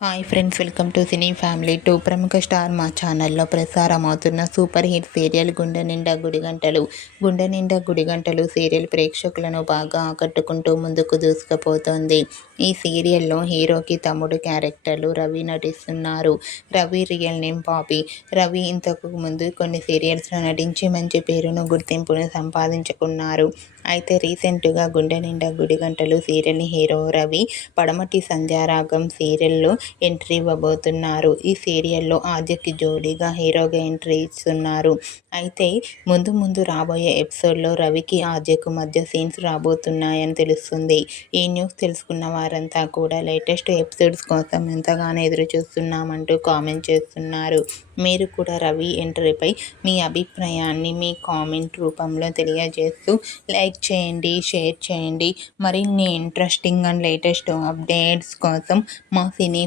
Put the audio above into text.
Hi friends welcome to cine family two. ప్రముఖ star Maa ఛానల్లో ప్రసారం అవుతున్న సూపర్ హిట్ సీరియల్ గుండె నిండా గుడిగంటలు గుండె నిండా గుడిగంటలు సీరియల్ ప్రేక్షకులను బాగా ఆకట్టుకుంటూ ముందుకు దూసుకుపోతోంది. ఈ సీరియల్లో హీరోకి తమ్ముడు క్యారెక్టర్లు రవి నటిస్తున్నారు. రవి రియల్ నేమ్ పాపి. రవి ఇంతకు ముందు కొన్ని సీరియల్స్లో నటించి మంచి పేరును గుర్తింపును సంపాదించుకున్నారు. అయితే రీసెంట్గా గుండె నిండా గుడిగంటలు సీరియల్ హీరో రవి పడమటి సంధ్యారాగం సీరియల్లో ఎంట్రీ ఇవ్వబోతున్నారు. ఈ సీరియల్లో ఆద్యకి జోడీగా హీరోగా ఎంట్రీ ఇస్తున్నారు. అయితే ముందు ముందు రాబోయే ఎపిసోడ్లో రవికి ఆద్యకు మధ్య సీన్స్ రాబోతున్నాయని తెలుస్తుంది. ఈ న్యూస్ తెలుసుకున్న వారంతా కూడా లేటెస్ట్ ఎపిసోడ్స్ కోసం ఎంతగానో ఎదురు చూస్తున్నామంటూ కామెంట్ చేస్తున్నారు. మీరు కూడా రవి ఎంట్రీపై మీ అభిప్రాయాన్ని మీ కామెంట్ రూపంలో తెలియజేస్తూ లైక్ చేయండి షేర్ చేయండి. మరిన్ని ఇంట్రెస్టింగ్ అండ్ లేటెస్ట్ అప్డేట్స్ కోసం మా సినీ